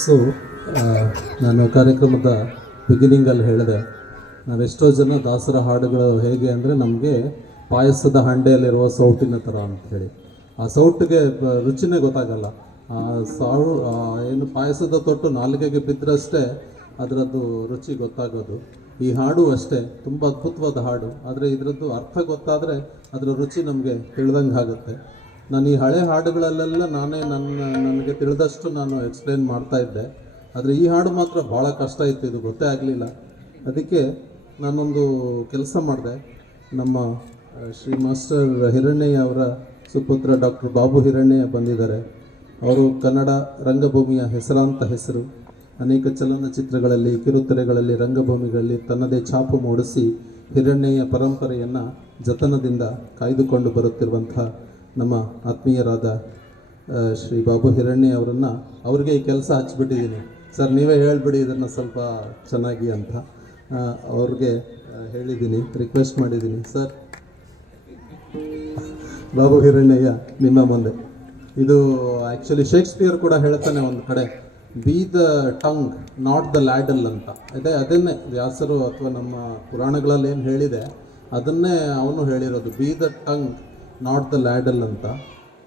So ನಾನು ಕಾರ್ಯಕ್ರಮದ ಬಿಗಿನಿಂಗಲ್ಲಿ ಹೇಳಿದೆ, ನಾವೆಷ್ಟೋ ಜನ ದಾಸರ ಹಾಡುಗಳು ಹೇಗೆ ಅಂದರೆ ನಮಗೆ ಪಾಯಸದ ಹಂಡೆಯಲ್ಲಿರುವ ಸೌಟಿನ ಥರ ಅಂಥೇಳಿ. ಆ ಸೌಟಿಗೆ ರುಚಿನೇ ಗೊತ್ತಾಗಲ್ಲ. ಏನು ಪಾಯಸದ ತೊಟ್ಟು ನಾಲಿಗೆಗೆ ಬಿದ್ದರಷ್ಟೇ ಅದರದ್ದು ರುಚಿ ಗೊತ್ತಾಗೋದು. ಈ ಹಾಡು ಅಷ್ಟೇ, ತುಂಬ ಅದ್ಭುತವಾದ ಹಾಡು. ಆದರೆ ಇದರದ್ದು ಅರ್ಥ ಗೊತ್ತಾದರೆ ಅದರ ರುಚಿ ನಮಗೆ ತಿಳಿದಂಗೆ ಆಗುತ್ತೆ. ನಾನು ಈ ಹಳೆ ಹಾಡುಗಳಲ್ಲೆಲ್ಲ ನನಗೆ ತಿಳಿದಷ್ಟು ನಾನು ಎಕ್ಸ್ಪ್ಲೇನ್ ಮಾಡ್ತಾಯಿದ್ದೆ. ಆದರೆ ಈ ಹಾಡು ಮಾತ್ರ ಭಾಳ ಕಷ್ಟ ಇತ್ತು, ಇದು ಗೊತ್ತೇ ಆಗಲಿಲ್ಲ. ಅದಕ್ಕೆ ನಾನೊಂದು ಕೆಲಸ ಮಾಡಿದೆ. ನಮ್ಮ ಶ್ರೀ ಮಾಸ್ಟರ್ ಹಿರಣ್ಣಯ್ಯ ಅವರ ಸುಪುತ್ರ ಡಾಕ್ಟರ್ ಬಾಬು ಹಿರಣ್ಣಯ್ಯ ಬಂದಿದ್ದಾರೆ. ಅವರು ಕನ್ನಡ ರಂಗಭೂಮಿಯ ಹೆಸರಾಂತ ಹೆಸರು. ಅನೇಕ ಚಲನಚಿತ್ರಗಳಲ್ಲಿ, ಕಿರುತೆರೆಗಳಲ್ಲಿ, ರಂಗಭೂಮಿಗಳಲ್ಲಿ ತನ್ನದೇ ಛಾಪು ಮೂಡಿಸಿ ಹಿರಣ್ಣಯ್ಯ ಪರಂಪರೆಯನ್ನು ಜತನದಿಂದ ಕಾಯ್ದುಕೊಂಡು ಬರುತ್ತಿರುವಂಥ ನಮ್ಮ ಆತ್ಮೀಯರಾದ ಶ್ರೀ ಬಾಬು ಹಿರಣ್ಣಯ್ಯ ಅವರನ್ನು, ಅವ್ರಿಗೆ ಈ ಕೆಲಸ ಹಚ್ಚಿಬಿಟ್ಟಿದ್ದೀನಿ. ಸರ್ ನೀವೇ ಹೇಳಿಬಿಡಿ ಇದನ್ನು ಸ್ವಲ್ಪ ಚೆನ್ನಾಗಿ ಅಂತ ಅವ್ರಿಗೆ ಹೇಳಿದ್ದೀನಿ, ರಿಕ್ವೆಸ್ಟ್ ಮಾಡಿದ್ದೀನಿ. ಸರ್, ಬಾಬು ಹಿರಣ್ಣಯ್ಯ ನಿಮ್ಮ ಮುಂದೆ. ಇದು ಆ್ಯಕ್ಚುಲಿ ಶೇಕ್ಸ್ಪಿಯರ್ ಕೂಡ ಹೇಳ್ತಾನೆ ಒಂದು ಕಡೆ, be the tongue not the ladle ಅಂತ. ಅದನ್ನೇ ವ್ಯಾಸರು ಅಥವಾ ನಮ್ಮ ಪುರಾಣಗಳಲ್ಲಿ ಏನು ಹೇಳಿದೆ ಅದನ್ನೇ ಅವನು ಹೇಳಿರೋದು, be the tongue not the ladle ಅಂತ.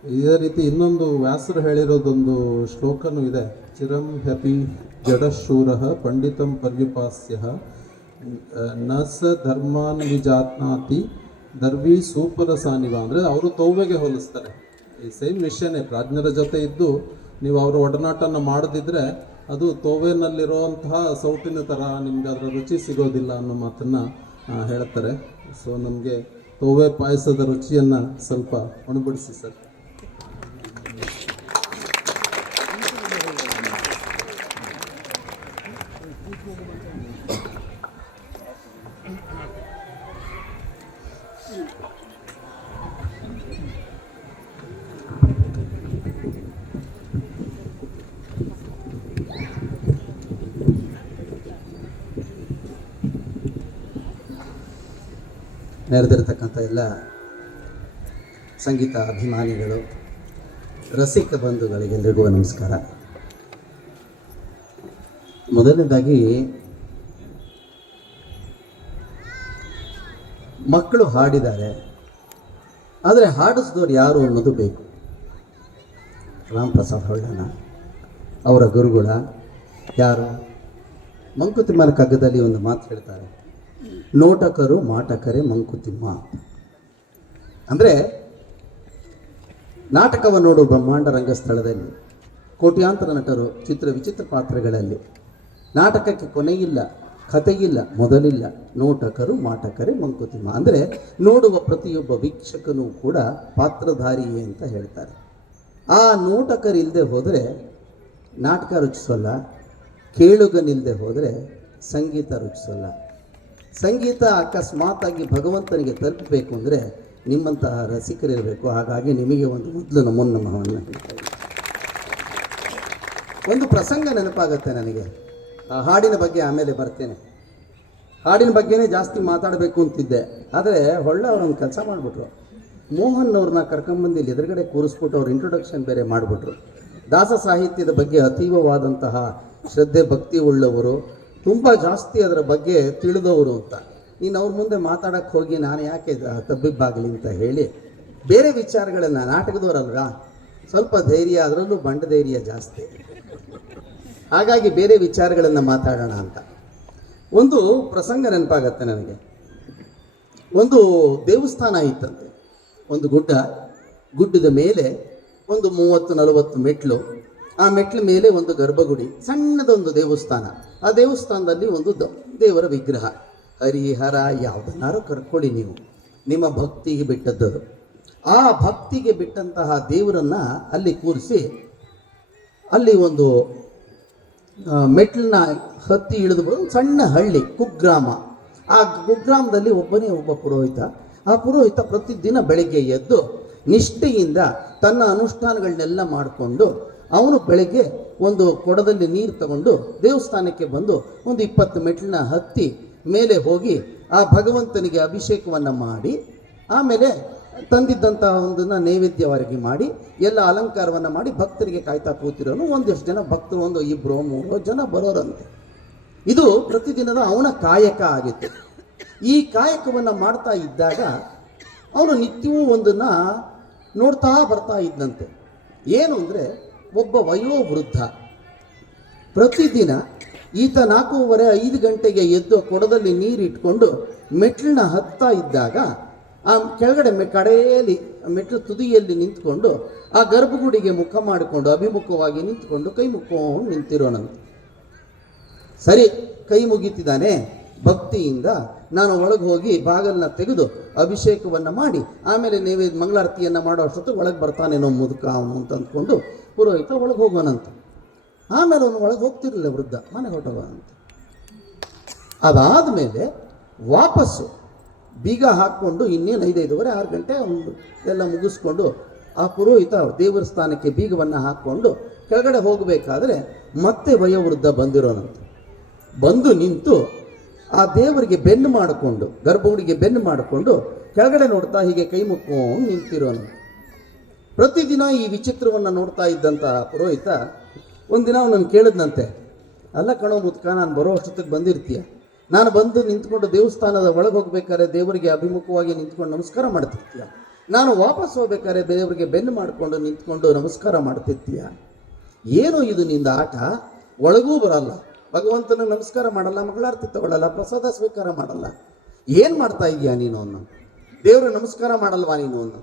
ಇದೇ ರೀತಿ ಇನ್ನೊಂದು ವ್ಯಾಸರು ಹೇಳಿರೋದೊಂದು ಶ್ಲೋಕನೂ ಇದೆ, ಚಿರಂ ಹ್ಯಪಿ ಜಡಶೂರ ಪಂಡಿತಂ ಪರ್ಯುಪಾಸ್ಯ ನ ಸ ಧರ್ಮಾನ್ ವಿಜಾತ್ನಾತಿ ದರ್ವಿ ಸೂಪರ ಸಾನಿವ. ಅಂದರೆ ಅವರು ತೌವೆಗೆ ಹೋಲಿಸ್ತಾರೆ. ಈ ಸೇಮ್ ವಿಷಯನೇ, ಪ್ರಾಜ್ಞರ ಜೊತೆ ಇದ್ದು ನೀವು ಅವರ ಒಡನಾಟನ ಮಾಡದಿದ್ದರೆ ಅದು ತೋವೆನಲ್ಲಿರುವಂತಹ ಸೌಟಿನ ಥರ ನಿಮ್ಗೆ ಅದರ ರುಚಿ ಸಿಗೋದಿಲ್ಲ ಅನ್ನೋ ಮಾತನ್ನು ಹೇಳ್ತಾರೆ. ಸೊ ನಮಗೆ ತೋವೆ ಪಾಯಸದ ರುಚಿಯನ್ನು ಸ್ವಲ್ಪ ಉಣಬಡಿಸಿ ಸರ್. ನೆರೆದಿರ್ತಕ್ಕಂಥ ಎಲ್ಲ ಸಂಗೀತ ಅಭಿಮಾನಿಗಳು, ರಸಿಕ ಬಂಧುಗಳಿಗೆಲ್ಲರಿಗೂ ನಮಸ್ಕಾರ. ಮೊದಲನೇದಾಗಿ ಮಕ್ಕಳು ಹಾಡಿದ್ದಾರೆ, ಆದರೆ ಹಾಡಿಸಿದವರು ಯಾರು ಅನ್ನೋದು ಬೇಕು. ರಾಮ್ ಪ್ರಸಾದ್ ಹೊಳ್ಳನ ಅವರ ಗುರುಗಳ ಯಾರು? ಮಂಕುತಿಮ್ಮನ ಕಗ್ಗದಲ್ಲಿ ಒಂದು ಮಾತು ಹೇಳ್ತಾರೆ, ನೋಟಕರು ಮಾಟಕರೇ ಮಂಕುತಿಮ್ಮ. ಅಂದರೆ ನಾಟಕವನ್ನು ನೋಡುವ ಬ್ರಹ್ಮಾಂಡ ರಂಗಸ್ಥಳದಲ್ಲಿ ಕೋಟ್ಯಾಂತರ ನಟರು ವಿಚಿತ್ರ ಪಾತ್ರಗಳಲ್ಲಿ, ನಾಟಕಕ್ಕೆ ಕೊನೆಯಿಲ್ಲ, ಕಥೆಯಿಲ್ಲ, ಮೊದಲಿಲ್ಲ, ನೋಟಕರು ಮಾಟಕರೇ ಮಂಕುತಿಮ್ಮ. ಅಂದರೆ ನೋಡುವ ಪ್ರತಿಯೊಬ್ಬ ವೀಕ್ಷಕನೂ ಕೂಡ ಪಾತ್ರಧಾರಿಯೇ ಅಂತ ಹೇಳ್ತಾರೆ. ಆ ನೋಟಕರಿಲ್ಲದೆ ಹೋದರೆ ನಾಟಕ ರುಚಿಸೋಲ್ಲ, ಕೇಳುಗನಿಲ್ಲದೆ ಹೋದರೆ ಸಂಗೀತ ರುಚಿಸೋಲ್ಲ. ಸಂಗೀತ ಅಕಸ್ಮಾತಾಗಿ ಭಗವಂತನಿಗೆ ತಲುಪಬೇಕು ಅಂದರೆ ನಿಮ್ಮಂತಹ ರಸಿಕರಿರಬೇಕು. ಹಾಗಾಗಿ ನಿಮಗೆ ಮೊದಲು ನಮವನ್ನು ಹೇಳ್ತಾ ಇದ್ದೀನಿ. ಒಂದು ಪ್ರಸಂಗ ನೆನಪಾಗುತ್ತೆ ನನಗೆ. ಆ ಹಾಡಿನ ಬಗ್ಗೆ ಆಮೇಲೆ ಬರ್ತೇನೆ. ಹಾಡಿನ ಬಗ್ಗೆನೇ ಜಾಸ್ತಿ ಮಾತಾಡಬೇಕು ಅಂತಿದ್ದೆ, ಆದರೆ ಹೊಳ್ಳ ಅವರೊಂದು ಕೆಲಸ ಮಾಡಿಬಿಟ್ರು. ಮೋಹನ್ ಅವ್ರನ್ನ ಕರ್ಕೊಂಬಂದು ಇಲ್ಲಿ ಎದುರುಗಡೆ ಕೂರಿಸ್ಬಿಟ್ಟು ಅವ್ರ ಇಂಟ್ರೊಡಕ್ಷನ್ ಬೇರೆ ಮಾಡಿಬಿಟ್ರು. ದಾಸ ಸಾಹಿತ್ಯದ ಬಗ್ಗೆ ಅತೀವವಾದಂತಹ ಶ್ರದ್ಧೆ ಭಕ್ತಿ ಉಳ್ಳವರು, ತುಂಬ ಜಾಸ್ತಿ ಅದರ ಬಗ್ಗೆ ತಿಳಿದವರು ಅಂತ. ನೀನು ಅವ್ರ ಮುಂದೆ ಮಾತಾಡೋಕ್ಕೆ ಹೋಗಿ ನಾನು ಯಾಕೆ ತಬ್ಬಿಬ್ಬಾಗಲಿ ಅಂತ ಹೇಳಿ ಬೇರೆ ವಿಚಾರಗಳನ್ನು, ನಾಟಕದವರಲ್ವ ಸ್ವಲ್ಪ ಧೈರ್ಯ, ಅದರಲ್ಲೂ ಬಂಡ ಧೈರ್ಯ ಜಾಸ್ತಿ, ಹಾಗಾಗಿ ಬೇರೆ ವಿಚಾರಗಳನ್ನು ಮಾತಾಡೋಣ ಅಂತ ಒಂದು ಪ್ರಸಂಗ ನೆನಪಾಗತ್ತೆ ನನಗೆ. ಒಂದು ದೇವಸ್ಥಾನ ಇತ್ತಂತೆ, ಒಂದು ಗುಡ್ಡದ ಮೇಲೆ ಒಂದು 30-40 ಮೆಟ್ಲು. ಆ ಮೆಟ್ಲ ಮೇಲೆ ಒಂದು ಗರ್ಭಗುಡಿ, ಸಣ್ಣದೊಂದು ದೇವಸ್ಥಾನ. ಆ ದೇವಸ್ಥಾನದಲ್ಲಿ ಒಂದು ದೇವರ ವಿಗ್ರಹ. ಹರಿಹರ ಯಾವುದನ್ನಾರು ಕರ್ಕೊಳ್ಳಿ ನೀವು, ನಿಮ್ಮ ಭಕ್ತಿಗೆ ಬಿಟ್ಟದ್ದು. ಆ ಭಕ್ತಿಗೆ ಬಿಟ್ಟಂತಹ ದೇವರನ್ನು ಅಲ್ಲಿ ಕೂರಿಸಿ, ಅಲ್ಲಿ ಒಂದು ಮೆಟ್ಲನ್ನ ಹತ್ತಿ ಇಳಿದು ಒಂದು ಸಣ್ಣ ಹಳ್ಳಿ, ಕುಗ್ರಾಮ. ಆ ಕುಗ್ರಾಮದಲ್ಲಿ ಒಬ್ಬನೇ ಒಬ್ಬ ಪುರೋಹಿತ. ಆ ಪುರೋಹಿತ ಪ್ರತಿದಿನ ಬೆಳಗ್ಗೆ ಎದ್ದು ನಿಷ್ಠೆಯಿಂದ ತನ್ನ ಅನುಷ್ಠಾನಗಳನ್ನೆಲ್ಲ ಮಾಡಿಕೊಂಡು ಅವನು ಬೆಳಗ್ಗೆ ಒಂದು ಕೊಡದಲ್ಲಿ ನೀರು ತಗೊಂಡು ದೇವಸ್ಥಾನಕ್ಕೆ ಬಂದು ಒಂದು 20 ಮೆಟ್ಲನ್ನ ಹತ್ತಿ ಮೇಲೆ ಹೋಗಿ ಆ ಭಗವಂತನಿಗೆ ಅಭಿಷೇಕವನ್ನು ಮಾಡಿ ಆಮೇಲೆ ತಂದಿದ್ದಂತಹ ಒಂದನ್ನು ನೈವೇದ್ಯವರೆಗೆ ಮಾಡಿ ಎಲ್ಲ ಅಲಂಕಾರವನ್ನು ಮಾಡಿ ಭಕ್ತರಿಗೆ ಕಾಯ್ತಾ ಕೂತಿರೋನು. ಒಂದಿಷ್ಟು ಜನ ಭಕ್ತರು, ಒಂದು 2-3 ಜನ ಬರೋರಂತೆ. ಇದು ಪ್ರತಿದಿನದ ಅವನ ಕಾಯಕ ಆಗಿತ್ತು. ಈ ಕಾಯಕವನ್ನು ಮಾಡ್ತಾ ಇದ್ದಾಗ ಅವನು ನಿತ್ಯವೂ ಒಂದನ್ನು ನೋಡ್ತಾ ಬರ್ತಾ ಇದ್ದಂತೆ. ಏನು ಅಂದರೆ, ಒಬ್ಬ ವಯೋವೃದ್ಧ ಪ್ರತಿದಿನ ಈತ 4:30-5 ಗಂಟೆಗೆ ಎದ್ದು ಕೊಡದಲ್ಲಿ ನೀರಿಟ್ಕೊಂಡು ಮೆಟ್ಲನ್ನ ಹತ್ತಾ ಇದ್ದಾಗ ಆ ಕೆಳಗಡೆ ಕಡೆಯಲ್ಲಿ ಮೆಟ್ಲು ತುದಿಯಲ್ಲಿ ನಿಂತ್ಕೊಂಡು ಆ ಗರ್ಭಗುಡಿಗೆ ಮುಖ ಮಾಡಿಕೊಂಡು ಅಭಿಮುಖವಾಗಿ ನಿಂತ್ಕೊಂಡು ಕೈ ಮುಕ್ಕೊಂಡು ನಿಂತಿರೋನಂತೆ. ಸರಿ, ಕೈ ಮುಗಿತಿದ್ದಾನೆ ಭಕ್ತಿಯಿಂದ, ನಾನು ಒಳಗೆ ಹೋಗಿ ಬಾಗಲನ್ನ ತೆಗೆದು ಅಭಿಷೇಕವನ್ನು ಮಾಡಿ ಆಮೇಲೆ ನೈವೇದ್ಯ ಮಂಗಳಾರತಿಯನ್ನು ಮಾಡೋ ಅಷ್ಟೊತ್ತು ಒಳಗೆ ಬರ್ತಾನೇನೋ ಮುದುಕ ಅವನು ಅಂತ ಅಂದ್ಕೊಂಡು ಪುರೋಹಿತ ಒಳಗೆ ಹೋಗೋಣಂತ. ಆಮೇಲೆ ಅವನು ಒಳಗೆ ಹೋಗ್ತಿರಲಿಲ್ಲ, ವೃದ್ಧ ಮನೆಗೆ ಹೊರಟೋಗೋಣಂತ. ಅದಾದ ಮೇಲೆ ವಾಪಸ್ಸು ಬೀಗ ಹಾಕ್ಕೊಂಡು ಇನ್ನೇನು 5-5:30-6 ಗಂಟೆ ಅವನು ಎಲ್ಲ ಮುಗಿಸ್ಕೊಂಡು ಆ ಪುರೋಹಿತ ದೇವರ ಸ್ಥಾನಕ್ಕೆ ಬೀಗವನ್ನು ಹಾಕ್ಕೊಂಡು ಕೆಳಗಡೆ ಹೋಗಬೇಕಾದ್ರೆ ಮತ್ತೆ ವಯೋವೃದ್ಧ ಬಂದಿರೋನಂತೆ. ಬಂದು ನಿಂತು ಆ ದೇವರಿಗೆ ಬೆನ್ನು ಮಾಡಿಕೊಂಡು, ಗರ್ಭಗುಡಿಗೆ ಬೆನ್ನು ಮಾಡಿಕೊಂಡು ಕೆಳಗಡೆ ನೋಡ್ತಾ ಹೀಗೆ ಕೈ ಮುಕ್ಕೊಂಡು ನಿಂತಿರೋನು. ಪ್ರತಿದಿನ ಈ ವಿಚಿತ್ರವನ್ನು ನೋಡ್ತಾ ಇದ್ದಂಥ ಪುರೋಹಿತ ಒಂದಿನ ಅವನನ್ನು ಕೇಳಿದ್ನಂತೆ, ಅಲ್ಲ ಕಣೋ ಮುದ್ಕ, ನಾನು ಬರೋ ಅಷ್ಟೊತ್ತಿಗೆ ಬಂದಿರ್ತೀಯ, ನಾನು ಬಂದು ನಿಂತ್ಕೊಂಡು ದೇವಸ್ಥಾನದ ಒಳಗೆ ಹೋಗ್ಬೇಕಾದ್ರೆ ದೇವರಿಗೆ ಅಭಿಮುಖವಾಗಿ ನಿಂತ್ಕೊಂಡು ನಮಸ್ಕಾರ ಮಾಡ್ತಿರ್ತೀಯ, ನಾನು ವಾಪಸ್ ಹೋಗ್ಬೇಕಾದ್ರೆ ದೇವರಿಗೆ ಬೆನ್ನು ಮಾಡಿಕೊಂಡು ನಿಂತ್ಕೊಂಡು ನಮಸ್ಕಾರ ಮಾಡ್ತಿರ್ತೀಯ, ಏನು ಇದು ನಿಂದ ಆಟ? ಒಳಗೂ ಬರಲ್ಲ, ಭಗವಂತನ ನಮಸ್ಕಾರ ಮಾಡಲ್ಲ, ಮಂಗಳಾರತಿ ತಗೊಳ್ಳಲ್ಲ, ಪ್ರಸಾದ ಸ್ವೀಕಾರ ಮಾಡಲ್ಲ, ಏನು ಮಾಡ್ತಾ ಇದೀಯಾ ನೀನು ಅನ್ನೋ? ದೇವರು ನಮಸ್ಕಾರ ಮಾಡಲ್ವಾ ನೀನು ಅನ್ನೋ?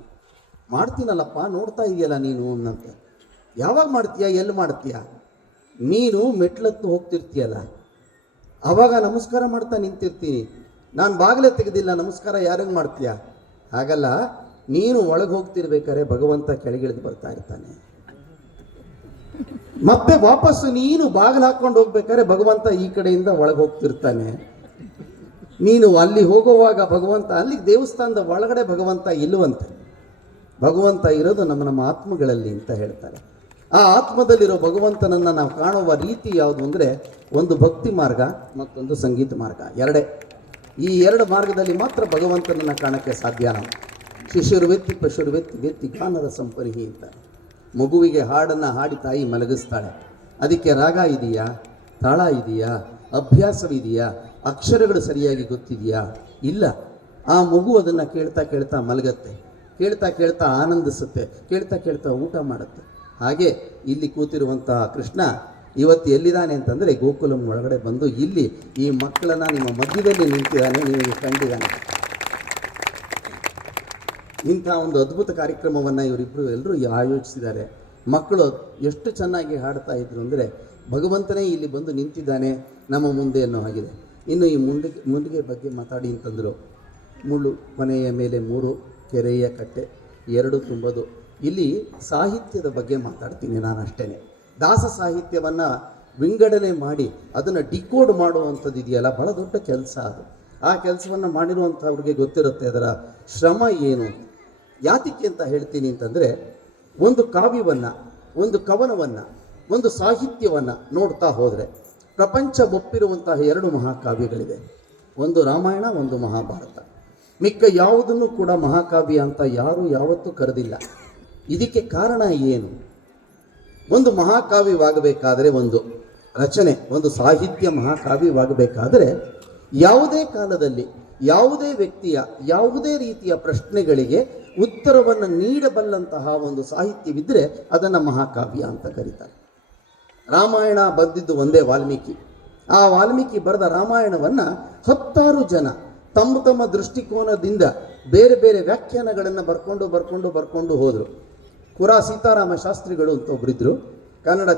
ಮಾಡ್ತೀನಲ್ಲಪ್ಪ, ನೋಡ್ತಾ ಇದೆಯಲ್ಲ ನೀನು ಅನ್ನಂತೆ. ಯಾವಾಗ ಮಾಡ್ತೀಯ, ಎಲ್ಲಿ ಮಾಡ್ತೀಯ? ನೀನು ಮೆಟ್ಲತ್ತು ಹೋಗ್ತಿರ್ತೀಯಲ್ಲ, ಆವಾಗ ನಮಸ್ಕಾರ ಮಾಡ್ತಾ ನಿಂತಿರ್ತೀನಿ, ನಾನು ಬಾಗಿಲೇ ತೆಗೆದಿಲ್ಲ, ನಮಸ್ಕಾರ ಯಾರಿಗೆ ಮಾಡ್ತೀಯ? ಹಾಗಲ್ಲ, ನೀನು ಒಳಗೆ ಹೋಗ್ತಿರ್ಬೇಕಾದ್ರೆ ಭಗವಂತ ಕೆಳಗಿಳಿದು ಬರ್ತಾ ಇರ್ತಾನೆ, ಮತ್ತೆ ವಾಪಸ್ಸು ನೀನು ಬಾಗಿಲು ಹಾಕ್ಕೊಂಡು ಹೋಗ್ಬೇಕಾದ್ರೆ ಭಗವಂತ ಈ ಕಡೆಯಿಂದ ಒಳಗೆ ಹೋಗ್ತಿರ್ತಾನೆ. ನೀನು ಅಲ್ಲಿ ಹೋಗುವಾಗ ಭಗವಂತ, ಅಲ್ಲಿ ದೇವಸ್ಥಾನದ ಒಳಗಡೆ ಭಗವಂತ ಇಲ್ಲವಂತೆ. ಭಗವಂತ ಇರೋದು ನಮ್ಮ ಆತ್ಮಗಳಲ್ಲಿ ಅಂತ ಹೇಳ್ತಾರೆ. ಆ ಆತ್ಮದಲ್ಲಿರೋ ಭಗವಂತನನ್ನು ನಾವು ಕಾಣುವ ರೀತಿ ಯಾವುದು ಅಂದರೆ, ಒಂದು ಭಕ್ತಿ ಮಾರ್ಗ ಮತ್ತೊಂದು ಸಂಗೀತ ಮಾರ್ಗ, ಎರಡೇ. ಈ 2 ಮಾರ್ಗದಲ್ಲಿ ಮಾತ್ರ ಭಗವಂತನನ್ನು ಕಾಣೋಕ್ಕೆ ಸಾಧ್ಯ. ನಾವು ಶಿಶುರ್ವೆತ್ತಿ ಪಶುರ್ವೆತ್ತಿ ವೆತ್ತಿ ಗಾನದ ಸಂಪರಿಹಿ ಅಂತ. ಮಗುವಿಗೆ ಹಾಡನ್ನು ಹಾಡಿ ತಾಯಿ ಮಲಗಿಸ್ತಾಳೆ. ಅದಕ್ಕೆ ರಾಗ ಇದೆಯಾ, ತಾಳ ಇದೆಯಾ, ಅಭ್ಯಾಸವಿದೆಯಾ, ಅಕ್ಷರಗಳು ಸರಿಯಾಗಿ ಗೊತ್ತಿದೆಯಾ? ಇಲ್ಲ. ಆ ಮಗು ಅದನ್ನು ಕೇಳ್ತಾ ಕೇಳ್ತಾ ಮಲಗತ್ತೆ, ಕೇಳ್ತಾ ಕೇಳ್ತಾ ಆನಂದಿಸುತ್ತೆ, ಕೇಳ್ತಾ ಕೇಳ್ತಾ ಊಟ ಮಾಡುತ್ತೆ. ಹಾಗೆ ಇಲ್ಲಿ ಕೂತಿರುವಂತಹ ಕೃಷ್ಣ ಇವತ್ತು ಎಲ್ಲಿದ್ದಾನೆ ಅಂತಂದರೆ, ಗೋಕುಲಂ ಒಳಗಡೆ ಬಂದು ಇಲ್ಲಿ ಈ ಮಕ್ಕಳನ್ನು ನಿಮ್ಮ ಮಧ್ಯದಲ್ಲಿ ನಿಂತಿದ್ದಾನೆ, ನೀವು ಕಂಡಿದ್ದಾನೆ. ಇಂಥ ಒಂದು ಅದ್ಭುತ ಕಾರ್ಯಕ್ರಮವನ್ನು ಇವರಿಬ್ಬರು ಎಲ್ಲರೂ ಆಯೋಜಿಸಿದ್ದಾರೆ. ಮಕ್ಕಳು ಎಷ್ಟು ಚೆನ್ನಾಗಿ ಹಾಡ್ತಾ ಇದ್ರು ಅಂದರೆ, ಭಗವಂತನೇ ಇಲ್ಲಿ ಬಂದು ನಿಂತಿದ್ದಾನೆ ನಮ್ಮ ಮುಂದೆ ಅನ್ನೋ ಆಗಿದೆ. ಇನ್ನು ಈ ಮುಂಡಿಗೆ ಬಗ್ಗೆ ಮಾತಾಡಿ ಅಂತಂದರು. ಮುಳ್ಳು ಮನೆಯ ಮೇಲೆ 3 ಕೆರೆಯ ಕಟ್ಟೆ 2 ತುಂಬೋದು. ಇಲ್ಲಿ ಸಾಹಿತ್ಯದ ಬಗ್ಗೆ ಮಾತಾಡ್ತೀನಿ ನಾನು ಅಷ್ಟೇ. ದಾಸ ಸಾಹಿತ್ಯವನ್ನು ವಿಂಗಡಣೆ ಮಾಡಿ ಅದನ್ನು ಡಿಕೋಡ್ ಮಾಡುವಂಥದ್ದು ಇದೆಯಲ್ಲ, ಬಹಳ ದೊಡ್ಡ ಕೆಲಸ ಅದು. ಆ ಕೆಲಸವನ್ನು ಮಾಡಿರುವಂಥವ್ರಿಗೆ ಗೊತ್ತಿರುತ್ತೆ ಅದರ ಶ್ರಮ ಏನು. ಯಾತಕ್ಕೆ ಅಂತ ಹೇಳ್ತೀನಿ ಅಂತಂದರೆ, ಒಂದು ಕಾವ್ಯವನ್ನು, ಒಂದು ಕವನವನ್ನು, ಒಂದು ಸಾಹಿತ್ಯವನ್ನು ನೋಡ್ತಾ ಹೋದರೆ ಪ್ರಪಂಚ ಒಪ್ಪಿರುವಂತಹ 2 ಮಹಾಕಾವ್ಯಗಳಿದೆ. ಒಂದು ರಾಮಾಯಣ, ಒಂದು ಮಹಾಭಾರತ. ಮಿಕ್ಕ ಯಾವುದನ್ನು ಕೂಡ ಮಹಾಕಾವ್ಯ ಅಂತ ಯಾರೂ ಯಾವತ್ತೂ ಕರೆದಿಲ್ಲ. ಇದಕ್ಕೆ ಕಾರಣ ಏನು? ಒಂದು ಮಹಾಕಾವ್ಯವಾಗಬೇಕಾದರೆ, ಒಂದು ರಚನೆ, ಒಂದು ಸಾಹಿತ್ಯ ಮಹಾಕಾವ್ಯವಾಗಬೇಕಾದರೆ ಯಾವುದೇ ಕಾಲದಲ್ಲಿ ಯಾವುದೇ ವ್ಯಕ್ತಿಯ ಯಾವುದೇ ರೀತಿಯ ಪ್ರಶ್ನೆಗಳಿಗೆ ಉತ್ತರವನ್ನು ನೀಡಬಲ್ಲಂತಹ ಒಂದು ಸಾಹಿತ್ಯವಿದ್ದರೆ ಅದನ್ನು ಮಹಾಕಾವ್ಯ ಅಂತ ಕರೀತಾರೆ. ರಾಮಾಯಣ ಬಂದಿದ್ದು ಒಂದೇ ವಾಲ್ಮೀಕಿ. ಆ ವಾಲ್ಮೀಕಿ ಬರೆದ ರಾಮಾಯಣವನ್ನು 10 ಜನ ತಮ್ಮ ತಮ್ಮ ದೃಷ್ಟಿಕೋನದಿಂದ ಬೇರೆ ಬೇರೆ ವ್ಯಾಖ್ಯಾನಗಳನ್ನು ಬರ್ಕೊಂಡು ಹೋದರು. ಕುರಾ ಸೀತಾರಾಮ ಶಾಸ್ತ್ರಿಗಳು ಅಂತ ಒಬ್ಬರಿದ್ದರು. ಕನ್ನಡ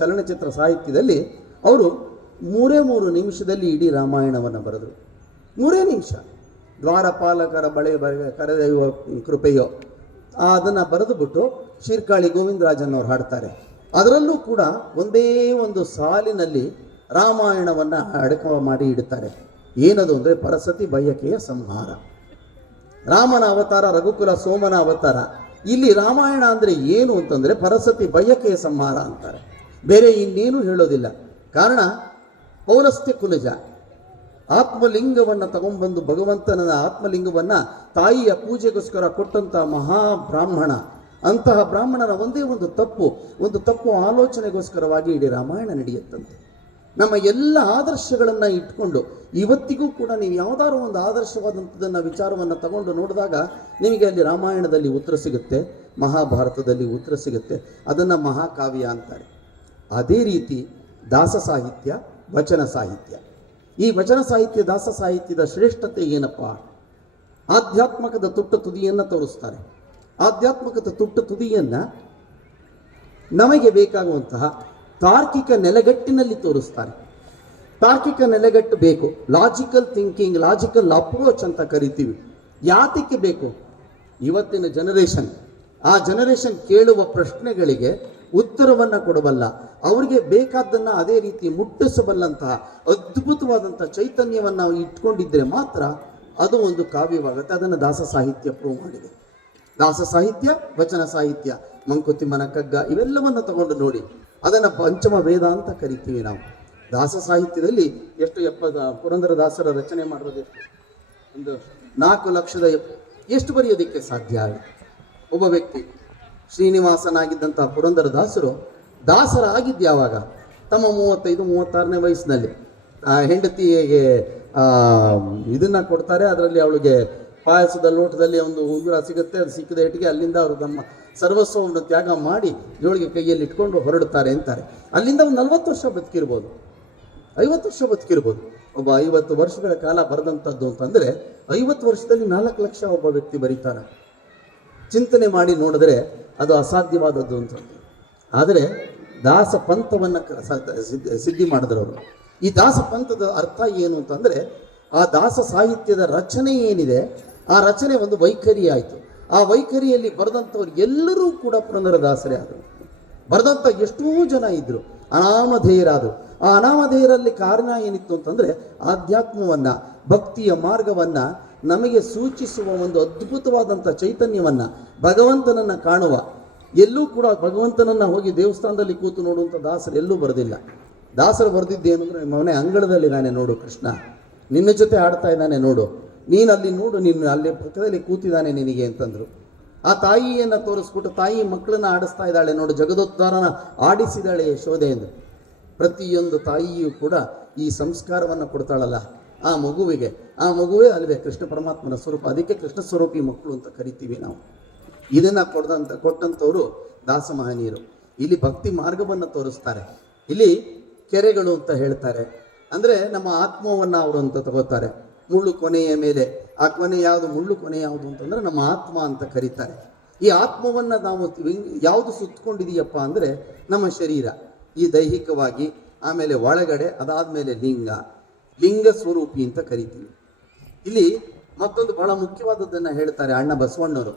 ಚಲನಚಿತ್ರ ಸಾಹಿತ್ಯದಲ್ಲಿ ಅವರು 3 ನಿಮಿಷದಲ್ಲಿ ಇಡೀ ರಾಮಾಯಣವನ್ನು ಬರೆದರು. 3 ನಿಮಿಷ. ದ್ವಾರಪಾಲಕರ ಬಳೆ ಕರೆದೊಯ್ಯುವ ಕೃಪೆಯೋ ಅದನ್ನು ಬರೆದುಬಿಟ್ಟು ಶೀರ್ಕಾಳಿ ಗೋವಿಂದರಾಜನ್ ಅವರು ಹಾಡ್ತಾರೆ. ಅದರಲ್ಲೂ ಕೂಡ ಒಂದೇ ಒಂದು ಸಾಲಿನಲ್ಲಿ ರಾಮಾಯಣವನ್ನು ಅಡಕ ಮಾಡಿ ಇಡುತ್ತಾರೆ. ಏನದು ಅಂದರೆ, ಪರಸತಿ ಬಯಕೆಯ ಸಂಹಾರ. ರಾಮನ ಅವತಾರ, ರಘುಕುಲ ಸೋಮನ ಅವತಾರ. ಇಲ್ಲಿ ರಾಮಾಯಣ ಅಂದರೆ ಏನು ಅಂತಂದರೆ ಪರಸತಿ ಬಯಕೆಯ ಸಂಹಾರ ಅಂತಾರೆ. ಬೇರೆ ಇನ್ನೇನು ಹೇಳೋದಿಲ್ಲ. ಕಾರಣ, ಪೌಲಸ್ತ್ಯ ಕುಲಜ ಆತ್ಮಲಿಂಗವನ್ನು ತಗೊಂಡ್ಬಂದು ಭಗವಂತನ ಆತ್ಮಲಿಂಗವನ್ನ ತಾಯಿಯ ಪೂಜೆಗೋಸ್ಕರ ಕೊಟ್ಟಂತ ಮಹಾಬ್ರಾಹ್ಮಣ. ಅಂತಹ ಬ್ರಾಹ್ಮಣನ ಒಂದೇ ಒಂದು ತಪ್ಪು ಆಲೋಚನೆಗೋಸ್ಕರವಾಗಿ ಇಡೀ ರಾಮಾಯಣ ನಡೆಯುತ್ತಂತೆ. ನಮ್ಮ ಎಲ್ಲ ಆದರ್ಶಗಳನ್ನು ಇಟ್ಕೊಂಡು ಇವತ್ತಿಗೂ ಕೂಡ ನೀವು ಯಾವುದಾದ್ರು ಒಂದು ಆದರ್ಶವಾದಂಥದ್ದನ್ನು ವಿಚಾರವನ್ನು ತಗೊಂಡು ನೋಡಿದಾಗ ನಿಮಗೆ ಅಲ್ಲಿ ರಾಮಾಯಣದಲ್ಲಿ ಉತ್ತರ ಸಿಗುತ್ತೆ, ಮಹಾಭಾರತದಲ್ಲಿ ಉತ್ತರ ಸಿಗುತ್ತೆ. ಅದನ್ನು ಮಹಾಕಾವ್ಯ ಅಂತಾರೆ. ಅದೇ ರೀತಿ ದಾಸ ಸಾಹಿತ್ಯ, ವಚನ ಸಾಹಿತ್ಯ. ಈ ವಚನ ಸಾಹಿತ್ಯ, ದಾಸ ಸಾಹಿತ್ಯದ ಶ್ರೇಷ್ಠತೆ ಏನಪ್ಪ? ಆಧ್ಯಾತ್ಮಕದ ತುಟ್ಟ ತುದಿಯನ್ನು ತೋರಿಸ್ತಾರೆ. ಆಧ್ಯಾತ್ಮಿಕದ ತುಟ್ಟ ತುದಿಯನ್ನು ನಮಗೆ ಬೇಕಾಗುವಂತಹ ತಾರ್ಕಿಕ ನೆಲೆಗಟ್ಟಿನಲ್ಲಿ ತೋರಿಸ್ತಾರೆ. ತಾರ್ಕಿಕ ನೆಲೆಗಟ್ಟು ಬೇಕು. ಲಾಜಿಕಲ್ ಥಿಂಕಿಂಗ್, ಲಾಜಿಕಲ್ ಅಪ್ರೋಚ್ ಅಂತ ಕರಿತೀವಿ. ಯಾತಕ್ಕೆ ಬೇಕು? ಇವತ್ತಿನ ಆ ಜನರೇಷನ್ ಕೇಳುವ ಪ್ರಶ್ನೆಗಳಿಗೆ ಉತ್ತರವನ್ನು ಕೊಡಬಲ್ಲ, ಅವರಿಗೆ ಬೇಕಾದ್ದನ್ನು ಅದೇ ರೀತಿ ಮುಟ್ಟಿಸಬಲ್ಲಂತಹ ಅದ್ಭುತವಾದಂತಹ ಚೈತನ್ಯವನ್ನು ನಾವು ಇಟ್ಕೊಂಡಿದ್ರೆ ಮಾತ್ರ ಅದು ಒಂದು ಕಾವ್ಯವಾಗುತ್ತೆ. ಅದನ್ನು ದಾಸ ಸಾಹಿತ್ಯ ಪ್ರೂವ್ ಮಾಡಿದೆ. ದಾಸ ಸಾಹಿತ್ಯ, ವಚನ ಸಾಹಿತ್ಯ, ಮಂಕುತಿಮ್ಮನ ಕಗ್ಗ ಇವೆಲ್ಲವನ್ನು ತಗೊಂಡು ನೋಡಿ. ಅದನ್ನು ಪಂಚಮ ವೇದ ಅಂತ ಕರಿತೀವಿ ನಾವು. ದಾಸ ಸಾಹಿತ್ಯದಲ್ಲಿ ಪುರಂದರದಾಸರ ರಚನೆ ಮಾಡೋದು ಒಂದು 4 ಲಕ್ಷದ ಎಷ್ಟು ಬರೆಯೋದಕ್ಕೆ ಸಾಧ್ಯ? ಒಬ್ಬ ವ್ಯಕ್ತಿ ಶ್ರೀನಿವಾಸನಾಗಿದ್ದಂತಹ ಪುರಂದರದಾಸರು ದಾಸರಾಗಿದ್ದು ಯಾವಾಗ? ತಮ್ಮ 35-36ನೇ ವಯಸ್ಸಿನಲ್ಲಿ ಹೆಂಡತಿಗೆ ಇದನ್ನ ಕೊಡ್ತಾರೆ. ಅದರಲ್ಲಿ ಅವಳಿಗೆ ಪಾಯಸದ ಲೋಟದಲ್ಲಿ ಒಂದು ಉಂಗುರ ಸಿಗುತ್ತೆ. ಅದು ಸಿಕ್ಕಿದ ಇಟ್ಟಿಗೆ ಅಲ್ಲಿಂದ ಅವರು ತಮ್ಮ ಸರ್ವಸ್ವವನ್ನು ತ್ಯಾಗ ಮಾಡಿ ಜೋಳಿಗೆ ಕೈಯಲ್ಲಿ ಇಟ್ಕೊಂಡು ಹೊರಡುತ್ತಾರೆ ಅಂತಾರೆ. ಅಲ್ಲಿಂದ ಒಂದು 40 ವರ್ಷ ಬದುಕಿರ್ಬೋದು, 50 ವರ್ಷ ಬದುಕಿರ್ಬೋದು. ಒಬ್ಬ 50 ವರ್ಷಗಳ ಕಾಲ ಬರೆದಂಥದ್ದು ಅಂತಂದರೆ 50 ವರ್ಷದಲ್ಲಿ 4 ಲಕ್ಷ ಒಬ್ಬ ವ್ಯಕ್ತಿ ಬರೀತಾನೆ. ಚಿಂತನೆ ಮಾಡಿ ನೋಡಿದ್ರೆ ಅದು ಅಸಾಧ್ಯವಾದದ್ದು ಅಂತ. ಆದರೆ ದಾಸ ಪಂಥವನ್ನು ಸಿದ್ಧಿ ಮಾಡಿದ್ರವರು. ಈ ದಾಸ ಪಂಥದ ಅರ್ಥ ಏನು ಅಂತಂದರೆ, ಆ ದಾಸ ಸಾಹಿತ್ಯದ ರಚನೆ ಏನಿದೆ, ಆ ರಚನೆ ಒಂದು ವೈಖರಿ ಆಯಿತು. ಆ ವೈಖರಿಯಲ್ಲಿ ಬರೆದಂಥವ್ರು ಎಲ್ಲರೂ ಕೂಡ ಪುರಂದರದಾಸರೇ ಆದರು. ಬರೆದಂಥ ಎಷ್ಟೋ ಜನ ಇದ್ದರು, ಅನಾಮಧೇಯರಾದರು. ಆ ಅನಾಮಧೇಯರಲ್ಲಿ ಕಾರಣ ಏನಿತ್ತು ಅಂತಂದರೆ, ಆಧ್ಯಾತ್ಮವನ್ನು, ಭಕ್ತಿಯ ಮಾರ್ಗವನ್ನು ನಮಗೆ ಸೂಚಿಸುವ ಒಂದು ಅದ್ಭುತವಾದಂಥ ಚೈತನ್ಯವನ್ನು, ಭಗವಂತನನ್ನು ಕಾಣುವ. ಎಲ್ಲೂ ಕೂಡ ಭಗವಂತನನ್ನು ಹೋಗಿ ದೇವಸ್ಥಾನದಲ್ಲಿ ಕೂತು ನೋಡುವಂಥ ದಾಸರು ಎಲ್ಲೂ ಬರೆದಿಲ್ಲ. ದಾಸರು ಬರೆದಿದ್ದೇನು ಅಂದರೆ, ನಿಮ್ಮ ಮನೆ ಅಂಗಳದಲ್ಲಿದ್ದಾನೆ ನೋಡು ಕೃಷ್ಣ, ನಿನ್ನ ಜೊತೆ ಆಡ್ತಾ ಇದ್ದಾನೆ ನೋಡು, ನೀನು ಅಲ್ಲಿ ನೋಡು, ನೀನು ಅಲ್ಲಿ ಪಕ್ಕದಲ್ಲಿ ಕೂತಿದ್ದಾನೆ ನಿನಗೆ ಅಂತಂದರು. ಆ ತಾಯಿಯನ್ನು ತೋರಿಸ್ಬಿಟ್ಟು, ತಾಯಿ ಮಕ್ಕಳನ್ನ ಆಡಿಸ್ತಾ ಇದ್ದಾಳೆ ನೋಡು, ಜಗದೋದ್ಧಾರನ ಆಡಿಸಿದಾಳೆ ಯಶೋದೆ ಎಂದು. ಪ್ರತಿಯೊಂದು ತಾಯಿಯೂ ಕೂಡ ಈ ಸಂಸ್ಕಾರವನ್ನು ಕೊಡ್ತಾಳಲ್ಲ ಆ ಮಗುವೇ ಅಲ್ವೇ ಕೃಷ್ಣ ಪರಮಾತ್ಮನ ಸ್ವರೂಪ. ಅದಕ್ಕೆ ಕೃಷ್ಣ ಸ್ವರೂಪಿ ಮಕ್ಕಳು ಅಂತ ಕರಿತೀವಿ ನಾವು. ಇದನ್ನು ಕೊಟ್ಟಂಥವ್ರು ದಾಸ ಮಹನೀಯರು. ಇಲ್ಲಿ ಭಕ್ತಿ ಮಾರ್ಗವನ್ನು ತೋರಿಸ್ತಾರೆ. ಇಲ್ಲಿ ಕೆರೆಗಳು ಅಂತ ಹೇಳ್ತಾರೆ. ಅಂದರೆ ನಮ್ಮ ಆತ್ಮವನ್ನು ಅವರು ಅಂತ ತಗೋತಾರೆ. ಮುಳ್ಳು ಕೊನೆಯ ಮೇಲೆ, ಆ ಕೊನೆ ಯಾವುದು, ಮುಳ್ಳು ಕೊನೆ ಯಾವುದು ಅಂತಂದರೆ ನಮ್ಮ ಆತ್ಮ ಅಂತ ಕರೀತಾರೆ. ಈ ಆತ್ಮವನ್ನು ನಾವು ಯಾವುದು ಸುತ್ತಕೊಂಡಿದೆಯಪ್ಪ ಅಂದರೆ ನಮ್ಮ ಶರೀರ, ಈ ದೈಹಿಕವಾಗಿ, ಆಮೇಲೆ ಒಳಗಡೆ, ಅದಾದಮೇಲೆ ಲಿಂಗ ಸ್ವರೂಪಿ ಅಂತ ಕರಿತೀವಿ. ಇಲ್ಲಿ ಮತ್ತೊಂದು ಬಹಳ ಮುಖ್ಯವಾದದ್ದನ್ನು ಹೇಳ್ತಾರೆ ಅಣ್ಣ ಬಸವಣ್ಣವರು.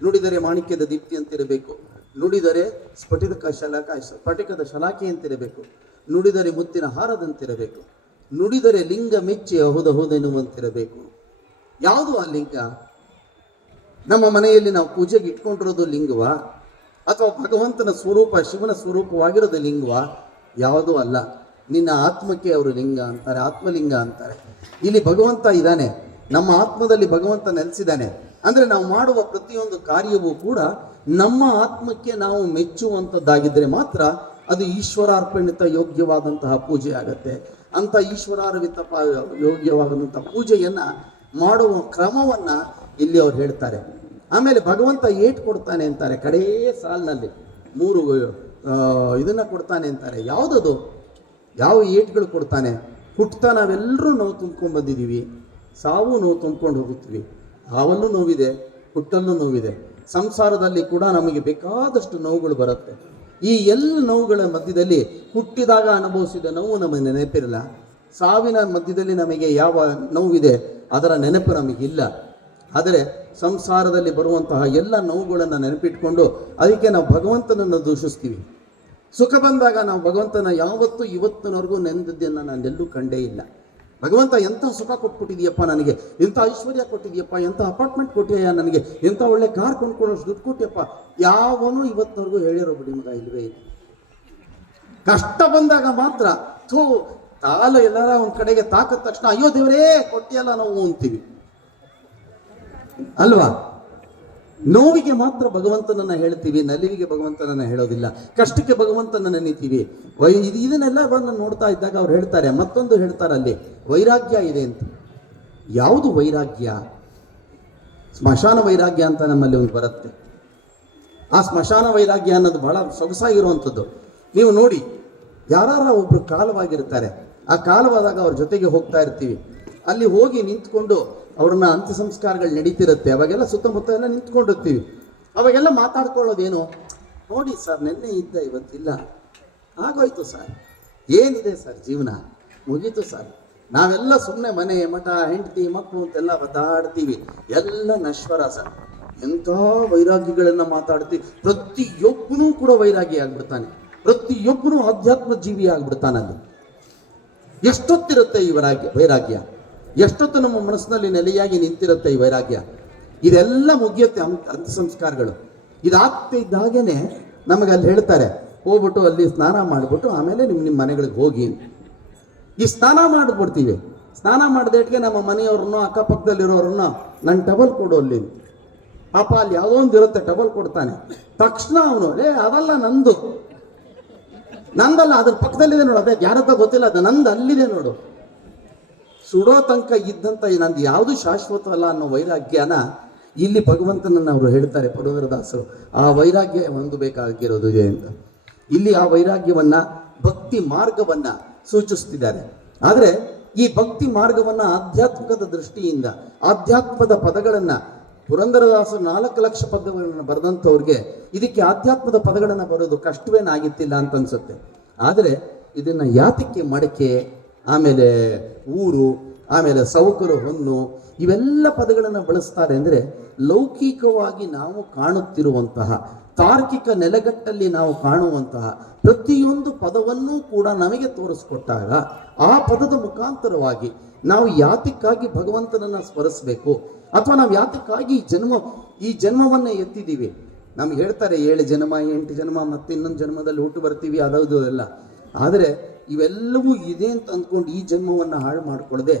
ನುಡಿದರೆ ಮಾಣಿಕ್ಯದ ದೀಪ್ತಿ ಅಂತಿರಬೇಕು, ನುಡಿದರೆ ಸ್ಫಟಿಕದ ಶಲಾಖೆ ಅಂತಿರಬೇಕು, ನುಡಿದರೆ ಮುತ್ತಿನ ಹಾರದಂತಿರಬೇಕು, ನುಡಿದರೆ ಲಿಂಗ ಮೆಚ್ಚಿ ಅಹುದಹುದೆನ್ನುವಂತಿರಬೇಕು. ಯಾವುದು ಆ ಲಿಂಗ? ನಮ್ಮ ಮನೆಯಲ್ಲಿ ನಾವು ಪೂಜೆಗೆ ಇಟ್ಕೊಂಡಿರೋದು ಲಿಂಗವಾ? ಅಥವಾ ಭಗವಂತನ ಸ್ವರೂಪ, ಶಿವನ ಸ್ವರೂಪವಾಗಿರೋದು ಲಿಂಗವಾ? ಯಾವುದೂ ಅಲ್ಲ. ನಿನ್ನ ಆತ್ಮಕ್ಕೆ ಅವರು ಲಿಂಗ ಅಂತಾರೆ, ಆತ್ಮಲಿಂಗ ಅಂತಾರೆ. ಇಲ್ಲಿ ಭಗವಂತ ಇದ್ದಾನೆ, ನಮ್ಮ ಆತ್ಮದಲ್ಲಿ ಭಗವಂತ ನೆಲೆಸಿದ್ದಾನೆ. ಅಂದರೆ ನಾವು ಮಾಡುವ ಪ್ರತಿಯೊಂದು ಕಾರ್ಯವೂ ಕೂಡ ನಮ್ಮ ಆತ್ಮಕ್ಕೆ ನಾವು ಮೆಚ್ಚುವಂಥದ್ದಾಗಿದ್ದರೆ ಮಾತ್ರ ಅದು ಈಶ್ವರಾರ್ಪಣಿತ ಯೋಗ್ಯವಾದಂತಹ ಪೂಜೆ ಆಗತ್ತೆ. ಅಂಥ ಈಶ್ವರಾರ್ಪಿತ ಯೋಗ್ಯವಾದಂಥ ಪೂಜೆಯನ್ನು ಮಾಡುವ ಕ್ರಮವನ್ನು ಇಲ್ಲಿ ಅವ್ರು ಹೇಳ್ತಾರೆ. ಆಮೇಲೆ ಭಗವಂತ ಏಟು ಕೊಡ್ತಾನೆ ಅಂತಾರೆ, ಕಡೇ ಸಾಲಿನಲ್ಲಿ 3 ಇದನ್ನು ಕೊಡ್ತಾನೆ ಅಂತಾರೆ. ಯಾವುದದು? ಯಾವ ಏಟುಗಳು ಕೊಡ್ತಾನೆ? ಹುಟ್ಟುತ್ತಾ ನಾವೆಲ್ಲರೂ ನೋವು ತುಂಬ್ಕೊಂಡು ಬಂದಿದ್ದೀವಿ, ಸಾವು ನೋವು ತುಂಬ್ಕೊಂಡು ಹೋಗುತ್ತೀವಿ. ಸಾವಲ್ಲೂ ನೋವಿದೆ, ಹುಟ್ಟಲ್ಲೂ ನೋವಿದೆ. ಸಂಸಾರದಲ್ಲಿ ಕೂಡ ನಮಗೆ ಬೇಕಾದಷ್ಟು ನೋವುಗಳು ಬರುತ್ತೆ. ಈ ಎಲ್ಲ ನೋವುಗಳ ಮಧ್ಯದಲ್ಲಿ ಹುಟ್ಟಿದಾಗ ಅನುಭವಿಸಿದ ನೋವು ನಮಗೆ ನೆನಪಿರಲ್ಲ. ಸಾವಿನ ಮಧ್ಯದಲ್ಲಿ ನಮಗೆ ಯಾವ ನೋವಿದೆ ಅದರ ನೆನಪು ನಮಗಿಲ್ಲ. ಆದರೆ ಸಂಸಾರದಲ್ಲಿ ಬರುವಂತಹ ಎಲ್ಲ ನೋವುಗಳನ್ನು ನೆನಪಿಟ್ಕೊಂಡು ಅದಕ್ಕೆ ನಾವು ಭಗವಂತನನ್ನು ದೂಷಿಸ್ತೀವಿ. ಸುಖ ಬಂದಾಗ ನಾವು ಭಗವಂತನ ಯಾವತ್ತೂ ಇವತ್ತಿನವರೆಗೂ ನೆನೆದದ್ದನ್ನು ನಾನೆಲ್ಲೂ ಕಂಡೇ ಇಲ್ಲ. ಭಗವಂತ ಎಂಥ ಸುಖ ಕೊಟ್ಬಿಟ್ಟಿದೆಯಪ್ಪ ನನಗೆ, ಎಂಥ ಐಶ್ವರ್ಯ ಕೊಟ್ಟಿದೆಯಪ್ಪ, ಎಂಥ ಅಪಾರ್ಟ್ಮೆಂಟ್ ಕೊಟ್ಟಿದೆಯಾ ನನಗೆ, ಎಂಥ ಒಳ್ಳೆ ಕಾರ್ ಕೊಂಡ್ಕೊಳ್ಳೋಷ್ಟು ದುಡ್ಡು ಕೊಟ್ಟಿಯಪ್ಪ, ಯಾವನೂ ಇವತ್ತಿನವರೆಗೂ ಹೇಳಿರೋ ಬಿಡಿ ಮಗ ಇಲ್ವೇ ಇಲ್ಲ. ಕಷ್ಟ ಬಂದಾಗ ಮಾತ್ರ ತಾಲು ಎಲ್ಲಾರ ಒಂದ್ ಕಡೆಗೆ ತಾಕದ ತಕ್ಷಣ ಅಯ್ಯೋ ದೇವರೇ ಕೊಟ್ಟಿಯಲ್ಲ ನಾವು ಅಂತೀವಿ ಅಲ್ವಾ? ನೋವಿಗೆ ಮಾತ್ರ ಭಗವಂತನನ್ನ ಹೇಳ್ತೀವಿ, ನಲಿವಿಗೆ ಭಗವಂತನನ್ನ ಹೇಳೋದಿಲ್ಲ, ಕಷ್ಟಕ್ಕೆ ಭಗವಂತನನ್ನ ನೆನಿತೀವಿ. ಇದನ್ನೆಲ್ಲ ಬಂದು ನೋಡ್ತಾ ಇದ್ದಾಗ ಅವ್ರು ಹೇಳ್ತಾರೆ, ಮತ್ತೊಂದು ಹೇಳ್ತಾರೆ ಅಲ್ಲಿ ವೈರಾಗ್ಯ ಇದೆ ಅಂತ. ಯಾವುದು ವೈರಾಗ್ಯ? ಸ್ಮಶಾನ ವೈರಾಗ್ಯ ಅಂತ ನಮ್ಮಲ್ಲಿ ಒಂದು ಬರುತ್ತೆ. ಆ ಸ್ಮಶಾನ ವೈರಾಗ್ಯ ಅನ್ನೋದು ಬಹಳ ಸೊಗಸಾಗಿರುವಂಥದ್ದು. ನೀವು ನೋಡಿ, ಯಾರ ಒಬ್ರು ಕಾಲವಾಗಿರ್ತಾರೆ, ಆ ಕಾಲವಾದಾಗ ಅವ್ರ ಜೊತೆಗೆ ಹೋಗ್ತಾ ಇರ್ತೀವಿ, ಅಲ್ಲಿ ಹೋಗಿ ನಿಂತ್ಕೊಂಡು ಅವ್ರನ್ನ ಅಂತ್ಯ ಸಂಸ್ಕಾರಗಳು ನಡೀತಿರುತ್ತೆ. ಅವಾಗೆಲ್ಲ ಸುತ್ತಮುತ್ತ ಎಲ್ಲ ನಿಂತ್ಕೊಂಡಿರ್ತೀವಿ. ಅವಾಗೆಲ್ಲ ಮಾತಾಡ್ಕೊಳ್ಳೋದೇನು, ನೋಡಿ ಸರ್ ನೆನ್ನೆ ಇದ್ದ ಇವತ್ತಿಲ್ಲ, ಆಗೋಯ್ತು ಸರ್, ಏನಿದೆ ಸರ್ ಜೀವನ, ಮುಗೀತು ಸರ್, ನಾವೆಲ್ಲ ಸುಮ್ಮನೆ ಮನೆ ಮಠ ಹೆಂಡತಿ ಮಕ್ಕಳು ಅಂತೆಲ್ಲ ಒದ್ದಾಡ್ತೀವಿ, ಎಲ್ಲ ನಶ್ವರ ಸರ್. ಎಂಥ ವೈರಾಗ್ಯಗಳನ್ನ ಮಾತಾಡ್ತೀವಿ. ಪ್ರತಿಯೊಬ್ಬನೂ ಕೂಡ ವೈರಾಗಿ ಆಗ್ಬಿಡ್ತಾನೆ, ಪ್ರತಿಯೊಬ್ಬನೂ ಆಧ್ಯಾತ್ಮ ಜೀವಿ ಆಗ್ಬಿಡ್ತಾನಲ್ಲಿ. ಎಷ್ಟೊತ್ತಿರುತ್ತೆ ಈ ವೈರಾಗ್ಯ, ಎಷ್ಟೊತ್ತು ನಮ್ಮ ಮನಸ್ಸಿನಲ್ಲಿ ನೆಲೆಯಾಗಿ ನಿಂತಿರುತ್ತೆ ಈ ವೈರಾಗ್ಯ. ಇದೆಲ್ಲ ಮುಗಿಯುತ್ತೆ ಅಂತ್ಯ ಸಂಸ್ಕಾರಗಳು. ಇದಾಗ್ತಾ ಇದ್ದಾಗೇನೆ ನಮಗೆ ಅಲ್ಲಿ ಹೇಳ್ತಾರೆ, ಹೋಗ್ಬಿಟ್ಟು ಅಲ್ಲಿ ಸ್ನಾನ ಮಾಡಿಬಿಟ್ಟು ಆಮೇಲೆ ನಿಮ್ಮ ಮನೆಗಳಿಗೆ ಹೋಗಿ. ಈ ಸ್ನಾನ ಮಾಡಿಬಿಡ್ತೀವಿ, ಸ್ನಾನ ಮಾಡಿದೇಟ್ಗೆ ನಮ್ಮ ಮನೆಯವ್ರನ್ನೋ ಅಕ್ಕಪಕ್ಕದಲ್ಲಿರೋರನ್ನೋ ನನ್ನ ಟವಲ್ ಕೊಡು ಅಲ್ಲಿ, ಪಾಪ ಅಲ್ಲಿ ಯಾವುದೋ ಒಂದು ಇರುತ್ತೆ ಟವಲ್ ಕೊಡ್ತಾನೆ. ತಕ್ಷಣ ಅವನು ಅದಲ್ಲ ನಂದಲ್ಲ, ಅದ್ರ ಪಕ್ಕದಲ್ಲಿದೆ ನೋಡು, ಅದೇ ಯಾರತ್ತ ಗೊತ್ತಿಲ್ಲ, ಅದು ನಂದು ಅಲ್ಲಿದೆ ನೋಡು. ಸುಡೋ ತನಕ ಇದ್ದಂತ ನಂದು ಯಾವುದು ಶಾಶ್ವತವಲ್ಲ ಅನ್ನೋ ವೈರಾಗ್ಯನ ಇಲ್ಲಿ ಭಗವಂತನನ್ನು ಅವರು ಹೇಳ್ತಾರೆ ಪುರಂದರದಾಸರು. ಆ ವೈರಾಗ್ಯ ಹೊಂದಬೇಕಾಗಿರೋದು ಇದೆ ಅಂತ ಇಲ್ಲಿ ಆ ವೈರಾಗ್ಯವನ್ನ, ಭಕ್ತಿ ಮಾರ್ಗವನ್ನ ಸೂಚಿಸ್ತಿದ್ದಾರೆ. ಆದರೆ ಈ ಭಕ್ತಿ ಮಾರ್ಗವನ್ನ ಆಧ್ಯಾತ್ಮಿಕದ ದೃಷ್ಟಿಯಿಂದ, ಆಧ್ಯಾತ್ಮದ ಪದಗಳನ್ನ ಪುರಂದರದಾಸರು 4 ಲಕ್ಷ ಪದಗಳನ್ನು ಬರೆದಂಥವ್ರಿಗೆ ಇದಕ್ಕೆ ಆಧ್ಯಾತ್ಮದ ಪದಗಳನ್ನು ಬರೋದು ಕಷ್ಟವೇನಾಗಿತ್ತಿಲ್ಲ ಅಂತ ಅನ್ಸುತ್ತೆ. ಆದರೆ ಇದನ್ನ ಯಾತಕ್ಕೆ ಮಡಕೆ, ಆಮೇಲೆ ಊರು, ಆಮೇಲೆ ಸೌಕರು ಹೊನ್ನು, ಇವೆಲ್ಲ ಪದಗಳನ್ನು ಬಳಸ್ತಾರೆ ಅಂದರೆ ಲೌಕಿಕವಾಗಿ ನಾವು ಕಾಣುತ್ತಿರುವಂತಹ, ತಾರ್ಕಿಕ ನೆಲೆಗಟ್ಟಲ್ಲಿ ನಾವು ಕಾಣುವಂತಹ ಪ್ರತಿಯೊಂದು ಪದವನ್ನೂ ಕೂಡ ನಮಗೆ ತೋರಿಸ್ಕೊಟ್ಟಾಗ ಆ ಪದದ ಮುಖಾಂತರವಾಗಿ ನಾವು ಯಾತಕ್ಕಾಗಿ ಭಗವಂತನನ್ನ ಸ್ಮರಿಸಬೇಕು, ಅಥವಾ ನಾವು ಯಾತಕ್ಕಾಗಿ ಈ ಜನ್ಮವನ್ನ ಎತ್ತಿದ್ದೀವಿ. ನಮ್ಗೆ ಹೇಳ್ತಾರೆ 7 ಜನ್ಮ 8 ಜನ್ಮ ಮತ್ತೆ ಇನ್ನೊಂದು ಜನ್ಮದಲ್ಲಿ ಹುಟ್ಟು ಬರ್ತೀವಿ, ಅದೌದು ಎಲ್ಲ. ಆದರೆ ಇವೆಲ್ಲವೂ ಇದೆ ಅಂತ ಅಂದ್ಕೊಂಡು ಈ ಜನ್ಮವನ್ನು ಹಾಳು ಮಾಡಿಕೊಳ್ಳದೆ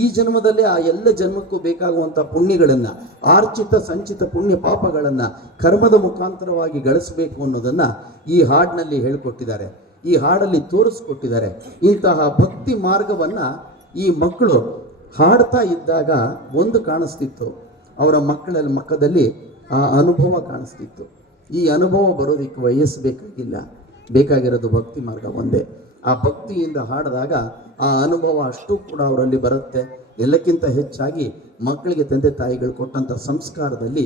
ಈ ಜನ್ಮದಲ್ಲೇ ಆ ಎಲ್ಲ ಜನ್ಮಕ್ಕೂ ಬೇಕಾಗುವಂಥ ಪುಣ್ಯಗಳನ್ನು, ಆರ್ಚಿತ ಸಂಚಿತ ಪುಣ್ಯ ಪಾಪಗಳನ್ನು ಕರ್ಮದ ಮುಖಾಂತರವಾಗಿ ಗಳಿಸಬೇಕು ಅನ್ನೋದನ್ನು ಈ ಹಾಡಿನಲ್ಲಿ ಹೇಳಿಕೊಟ್ಟಿದ್ದಾರೆ, ಈ ಹಾಡಲ್ಲಿ ತೋರಿಸ್ಕೊಟ್ಟಿದ್ದಾರೆ. ಇಂತಹ ಭಕ್ತಿ ಮಾರ್ಗವನ್ನು ಈ ಮಕ್ಕಳು ಹಾಡ್ತಾ ಇದ್ದಾಗ ಒಂದು ಕಾಣಿಸ್ತಿತ್ತು, ಅವರ ಮಕ್ಕದಲ್ಲಿ ಆ ಅನುಭವ ಕಾಣಿಸ್ತಿತ್ತು. ಈ ಅನುಭವ ಬರೋದಕ್ಕೆ ವಯಸ್ಸು ಬೇಕಾಗಿಲ್ಲ, ಬೇಕಾಗಿರೋದು ಭಕ್ತಿ ಮಾರ್ಗ ಒಂದೇ. ಆ ಭಕ್ತಿಯಿಂದ ಹಾಡಿದಾಗ ಆ ಅನುಭವ ಅಷ್ಟು ಕೂಡ ಅವರಲ್ಲಿ ಬರುತ್ತೆ. ಎಲ್ಲಕ್ಕಿಂತ ಹೆಚ್ಚಾಗಿ ಮಕ್ಕಳಿಗೆ ತಂದೆ ತಾಯಿಗಳು ಕೊಟ್ಟಂಥ ಸಂಸ್ಕಾರದಲ್ಲಿ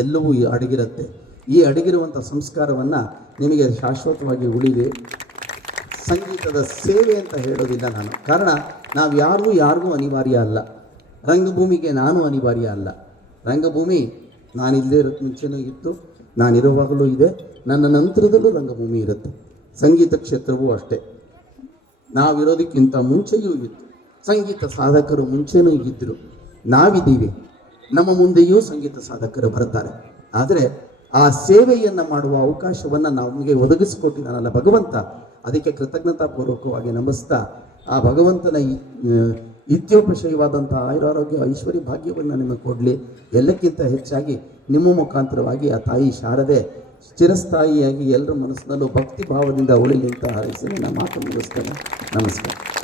ಎಲ್ಲವೂ ಅಡಗಿರುತ್ತೆ. ಈ ಅಡಗಿರುವಂಥ ಸಂಸ್ಕಾರವನ್ನು ನಿಮಗೆ ಶಾಶ್ವತವಾಗಿ ಉಳಿದೆ. ಸಂಗೀತದ ಸೇವೆ ಅಂತ ಹೇಳೋದಿಲ್ಲ ನಾನು, ಕಾರಣ ನಾವು ಯಾರಿಗೂ ಅನಿವಾರ್ಯ ಅಲ್ಲ. ರಂಗಭೂಮಿಗೆ ನಾನು ಅನಿವಾರ್ಯ ಅಲ್ಲ. ರಂಗಭೂಮಿ ನಾನಿಲ್ಲದೆ ಇರೋಕ್ಕೆ ಮುಂಚೆನೂ ಇತ್ತು, ನಾನಿರುವಾಗಲೂ ಇದೆ, ನನ್ನ ನಂತರದಲ್ಲೂ ರಂಗಭೂಮಿ ಇರುತ್ತೆ. ಸಂಗೀತ ಕ್ಷೇತ್ರವೂ ಅಷ್ಟೇ, ನಾವಿರೋದಕ್ಕಿಂತ ಮುಂಚೆಯೂ ಇತ್ತು. ಸಂಗೀತ ಸಾಧಕರು ಮುಂಚೆನೂ ಇದ್ದರು, ನಾವಿದ್ದೀವಿ, ನಮ್ಮ ಮುಂದೆಯೂ ಸಂಗೀತ ಸಾಧಕರು ಬರ್ತಾರೆ. ಆದರೆ ಆ ಸೇವೆಯನ್ನು ಮಾಡುವ ಅವಕಾಶವನ್ನು ನಮಗೆ ಒದಗಿಸಿಕೊಟ್ಟಿದ್ದಾನಲ್ಲ ಭಗವಂತ, ಅದಕ್ಕೆ ಕೃತಜ್ಞತಾಪೂರ್ವಕವಾಗಿ ನಮಿಸ್ತಾ ಆ ಭಗವಂತನ ಇತ್ಯೋಪಶಯವಾದಂಥ ಆಯುರಾರೋಗ್ಯ ಐಶ್ವರ್ಯ ಭಾಗ್ಯವನ್ನು ನಿಮಗೆ ಕೊಡಲಿ. ಎಲ್ಲಕ್ಕಿಂತ ಹೆಚ್ಚಾಗಿ ನಿಮ್ಮ ಮುಖಾಂತರವಾಗಿ ಆ ತಾಯಿ ಶಾರದೆ ಚಿರಸ್ಥಾಯಿಯಾಗಿ ಎಲ್ಲರ ಮನಸ್ಸಿನಲ್ಲೂ ಭಕ್ತಿ ಭಾವದಿಂದ ಉಳಿಲಿ ಅಂತ ಹಾರೈಸಿ ನನ್ನ ಮಾತು ಮುಗಿಸ್ತೇನೆ. ನಮಸ್ಕಾರ.